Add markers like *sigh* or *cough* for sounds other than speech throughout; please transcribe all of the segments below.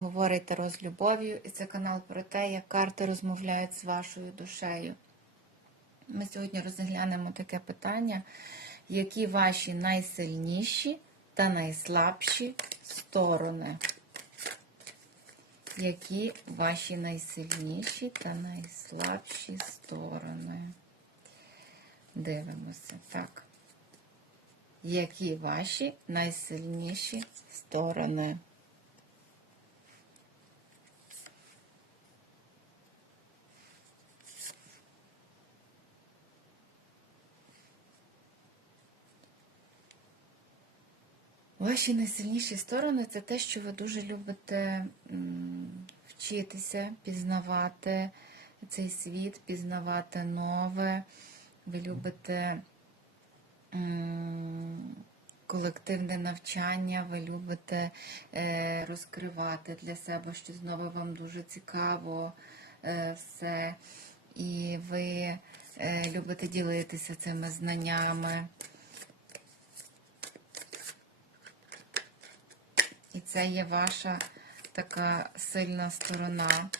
Говорить Таро з любов'ю, і це канал про те, як карти розмовляють з вашою душею. Ми сьогодні розглянемо таке питання, які ваші найсильніші та найслабші сторони. Які ваші найсильніші та найслабші сторони? Дивимося. Так. Які ваші найсильніші сторони? Ваші найсильніші сторони це те, що ви дуже любите вчитися, пізнавати цей світ, пізнавати нове. Ви любите колективне навчання, ви любите е, розкривати для себе щось нове, вам дуже цікаво е, все. І ви е, любите ділитися цими знаннями. Це є ваша така сильна сторона.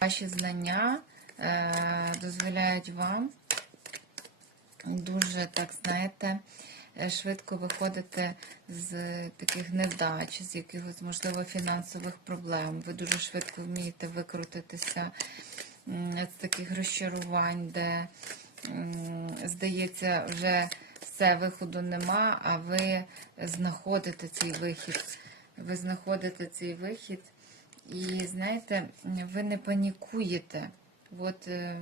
Ваші знання е, дозволяють вам дуже, так знаєте, е, швидко виходити з таких невдач, з якихось, можливо, фінансових проблем. Ви дуже швидко вмієте викрутитися з таких розчарувань, де, здається, вже все виходу нема, а ви знаходите цей вихід. Ви знаходите цей вихід, і знаєте, ви не панікуєте. От е,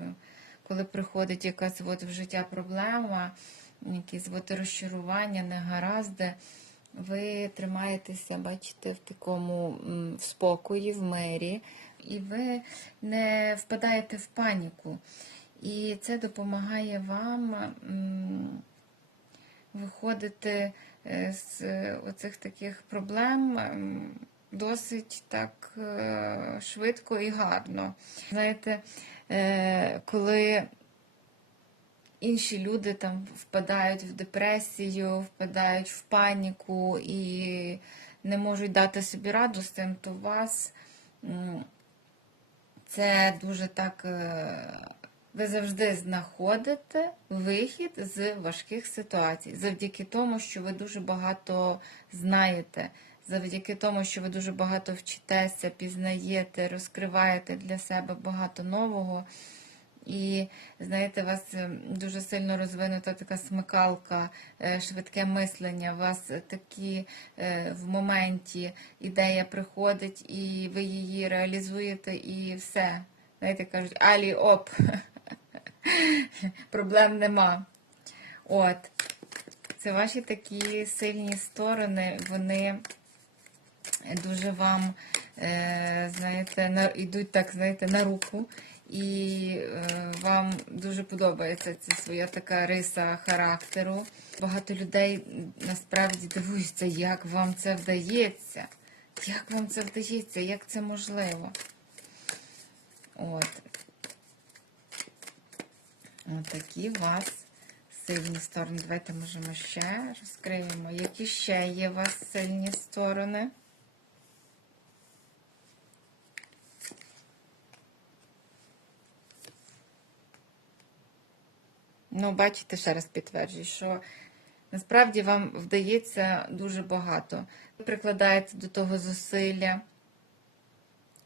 коли приходить якась от в життя проблема, якісь от розчарування, негаразди, ви тримаєтеся, бачите, в такому в спокої, в мирі, і ви не впадаєте в паніку. І це допомагає вам виходити з оцих таких проблем досить так е, швидко і гарно. Знаєте, е, коли інші люди там впадають в депресію, впадають в паніку і не можуть дати собі раду з тим, то вас це дуже так. Ви завжди знаходите вихід з важких ситуацій, завдяки тому, що ви дуже багато знаєте, завдяки тому, що ви дуже багато вчитеся, пізнаєте, розкриваєте для себе багато нового. І знаєте, у вас е, дуже сильно розвинута така смикалка, е, швидке мислення. У вас такі е, в моменті ідея приходить, і ви її реалізуєте, і все. Знаєте, кажуть, алі оп, *laughs* проблем нема. От. Це ваші такі сильні сторони, вони дуже вам, е, знаєте, на, йдуть так, знаєте, на руку. І е, вам дуже подобається ця своя така риса характеру. Багато людей насправді дивуються, як вам це вдається. Як вам це вдається, як це можливо? От. От такі у вас сильні сторони. Давайте можемо ще розкриємо. Які ще є у вас сильні сторони? Ну, бачите, ще раз підтверджую, що насправді вам вдається дуже багато. Ви прикладаєте до того зусилля.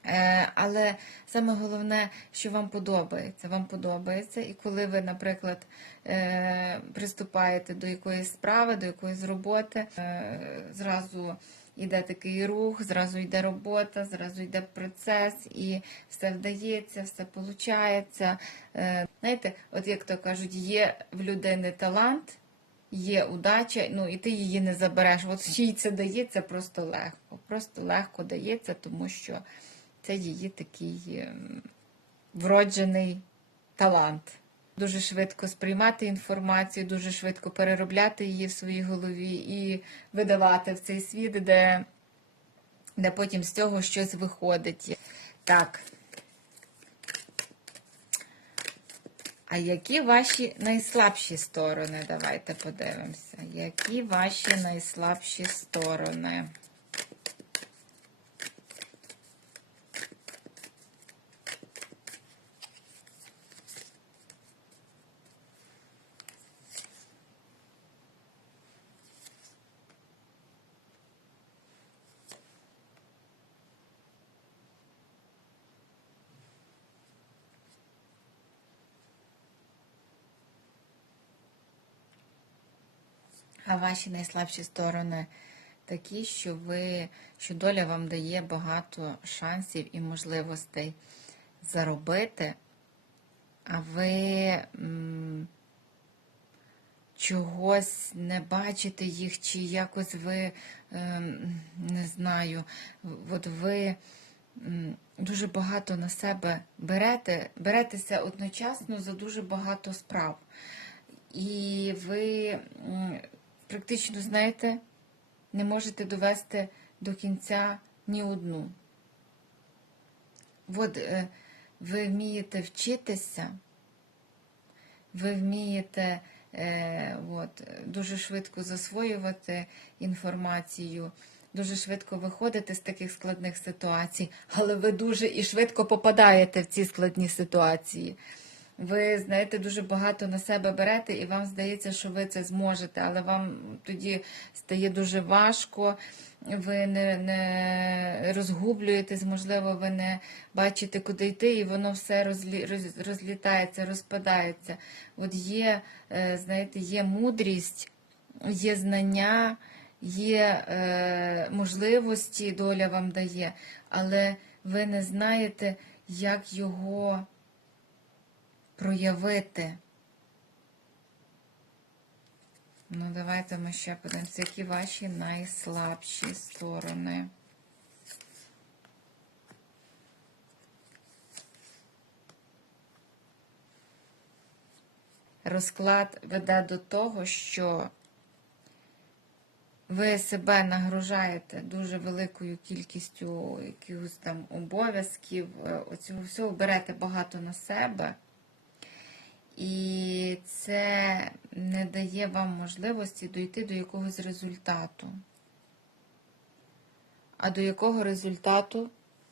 Е, Але саме головне, що вам подобається. Вам подобається, і коли ви, наприклад, е, приступаєте до якоїсь справи, до якоїсь роботи, е, зразу йде такий рух, зразу йде робота, зразу йде процес, і все вдається, все виходить. Знаєте, от як то кажуть, є в людини талант. Є удача, ну і ти її не забереш. От їй це дається просто легко. Просто легко дається, тому що це її такий ем, вроджений талант. Дуже швидко сприймати інформацію, дуже швидко переробляти її в своїй голові і видавати в цей світ, де, де потім з цього щось виходить. Так. А які ваші найслабші сторони? Давайте подивимося. Які ваші найслабші сторони? А ваші найслабші сторони такі, що ви, що доля вам дає багато шансів і можливостей заробити, а ви м, чогось не бачите їх, чи якось ви ем, не знаю, от ви м, дуже багато на себе берете, беретеся одночасно за дуже багато справ. І ви м, практично знаєте, не можете довести до кінця ні одну. От е, ви вмієте вчитися, ви вмієте е, от, дуже швидко засвоювати інформацію, дуже швидко виходити з таких складних ситуацій, але ви дуже і швидко попадаєте в ці складні ситуації. Ви знаєте, дуже багато на себе берете, і вам здається, що ви це зможете, але вам тоді стає дуже важко, ви не, не розгублюєтесь, можливо, ви не бачите, куди йти, і воно все розлі, роз, розлітається, розпадається. От є, е, знаєте, є мудрість, є знання, є е, можливості, доля вам дає, але ви не знаєте, як його проявити. Ну, давайте ми ще подивимося, які ваші найслабші сторони. Розклад веде до того, що ви себе нагружаєте дуже великою кількістю якихось там обов'язків, е, оцього всього берете багато на себе. І це не дає вам можливості дойти до якогось результату. А до якого результату?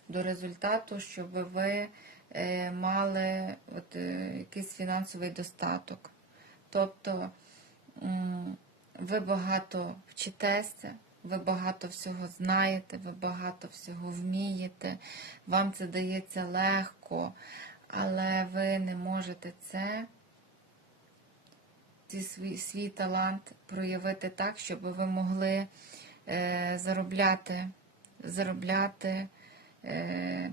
До результату, щоб ви е, мали от, е, якийсь фінансовий достаток. Тобто ви багато вчитеся, ви багато всього знаєте, ви багато всього вмієте, вам це дається легко, але ви не можете це ці свій, свій талант проявити так, щоб ви могли е, заробляти, заробляти е,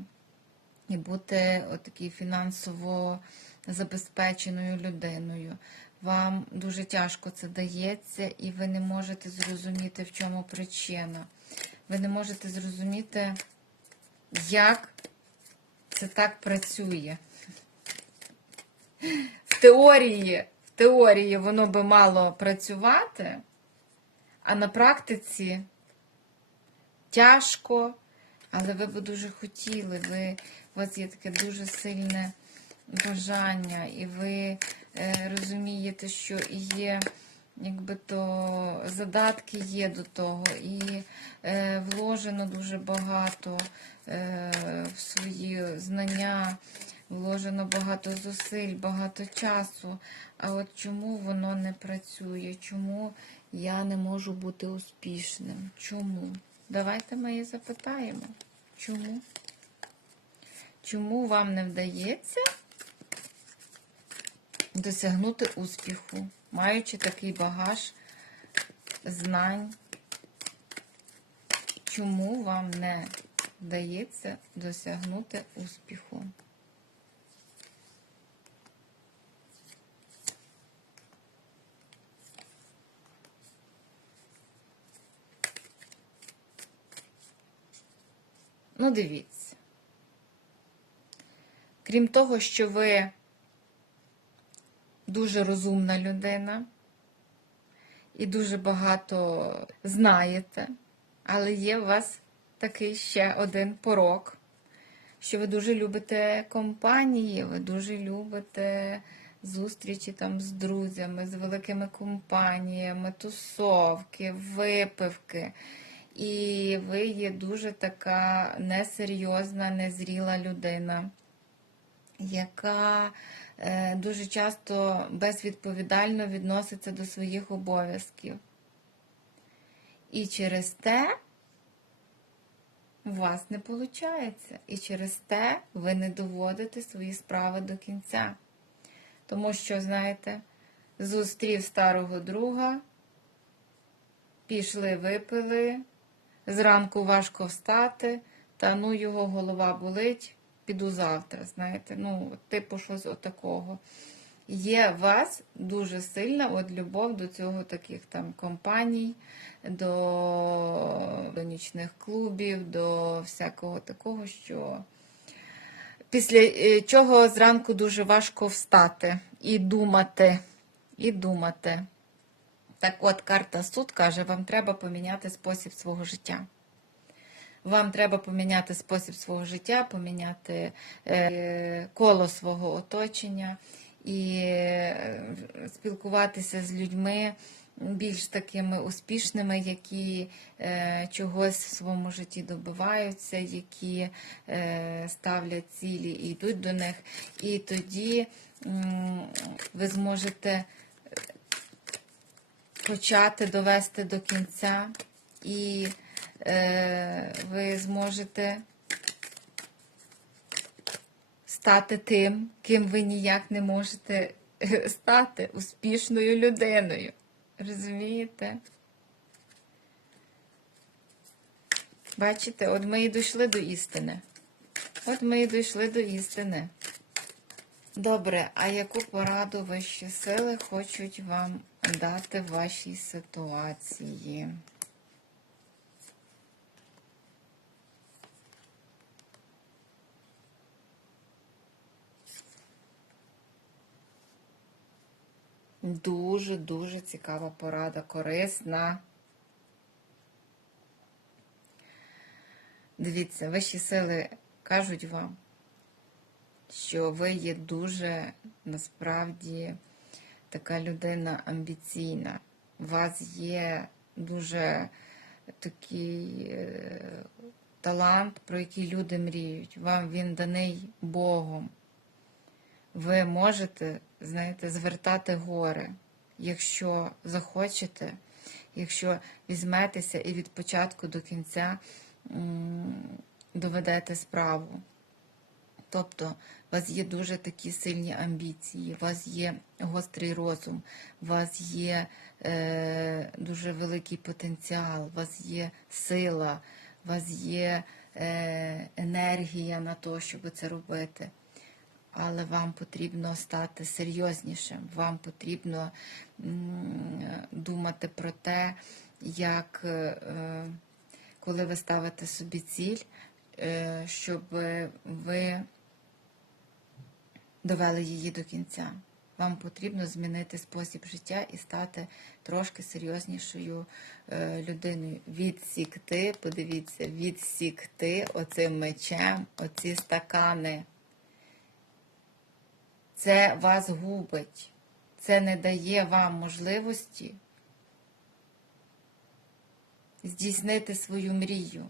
і бути отакій фінансово забезпеченою людиною. Вам дуже тяжко це дається, і ви не можете зрозуміти, в чому причина. Ви не можете зрозуміти, як це так працює. В теорії теорії воно би мало працювати, а на практиці тяжко, але ви б дуже хотіли, ви, у вас є таке дуже сильне бажання, і ви е, розумієте, що є. Якби то задатки є до того, і е, вложено дуже багато е, в свої знання, вложено багато зусиль, багато часу. А от чому воно не працює? Чому я не можу бути успішним? Чому? Давайте ми її запитаємо. Чому? Чому вам не вдається досягнути успіху, маючи такий багаж знань? Чому вам не вдається досягнути успіху? Ну, дивіться. Крім того, що ви дуже розумна людина і дуже багато знаєте, але є у вас такий ще один порок, що ви дуже любите компанії, ви дуже любите зустрічі там з друзями, з великими компаніями, тусовки, випивки. І ви є дуже така несерйозна, незріла людина, яка е, дуже часто безвідповідально відноситься до своїх обов'язків. І через те у вас не виходить. І через те ви не доводите свої справи до кінця. Тому що, знаєте, зустрів старого друга Пішли, випили, зранку важко встати, та ну його голова болить, піду завтра, знаєте, ну, типу щось отакого. Є у вас дуже сильна от любов до цього таких там компаній, до, до нічних клубів, до всякого такого, що після е, чого зранку дуже важко встати і думати, і думати. Так от, карта суд каже, вам треба поміняти спосіб свого життя. Вам треба поміняти спосіб свого життя, поміняти е, коло свого оточення і е, спілкуватися з людьми більш такими успішними, які е, чогось в своєму житті добиваються, які ставлять цілі і йдуть до них. І тоді ви зможете почати довести до кінця, і е, ви зможете стати тим, ким ви ніяк не можете е, стати успішною людиною. Розумієте? Бачите, от ми і дійшли до істини. От ми і дійшли до істини. Добре, а яку пораду вищі сили хочуть вам дати вашій ситуації? Дуже, дуже цікава порада, корисна. Дивіться, вищі сили кажуть вам, що ви є дуже насправді така людина амбіційна. У вас є дуже такий е, талант, про який люди мріють. Вам він даний Богом. Ви можете, знаєте, звертати гори, якщо захочете, якщо візьметеся і від початку до кінця доведете справу. Тобто, у вас є дуже такі сильні амбіції, у вас є гострий розум, у вас є е, дуже великий потенціал, у вас є сила, у вас є е, енергія на те, щоб це робити. Але вам потрібно стати серйознішим, вам потрібно думати про те, як е, коли ви ставите собі ціль, е, щоб ви довели її до кінця. Вам потрібно змінити спосіб життя і стати трошки серйознішою е, людиною. Відсікти, подивіться, відсікти оцим мечем, оці стакани. Це вас губить. Це не дає вам можливості здійснити свою мрію.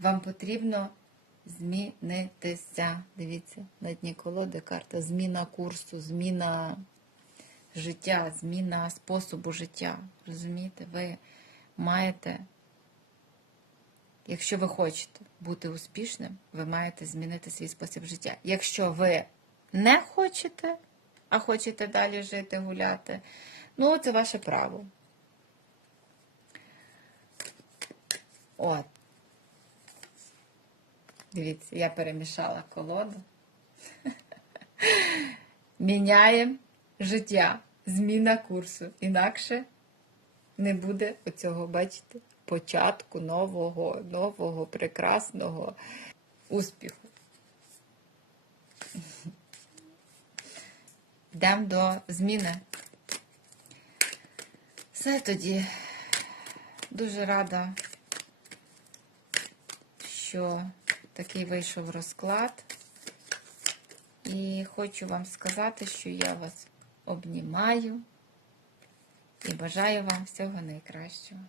Вам потрібно змінитися. Дивіться, на дні колоди карта зміна курсу, зміна життя, зміна способу життя. Розумієте, ви маєте, якщо ви хочете бути успішним, ви маєте змінити свій спосіб життя. Якщо ви не хочете, а хочете далі жити, гуляти, ну це ваше право. От. Дивіться, я перемішала колоду. Міняємо життя, зміна курсу. Інакше не буде оцього, бачите, початку нового, нового, прекрасного успіху. Йдемо до зміни. Все тоді дуже рада, що такий вийшов розклад. І хочу вам сказати, що я вас обнімаю і бажаю вам всього найкращого.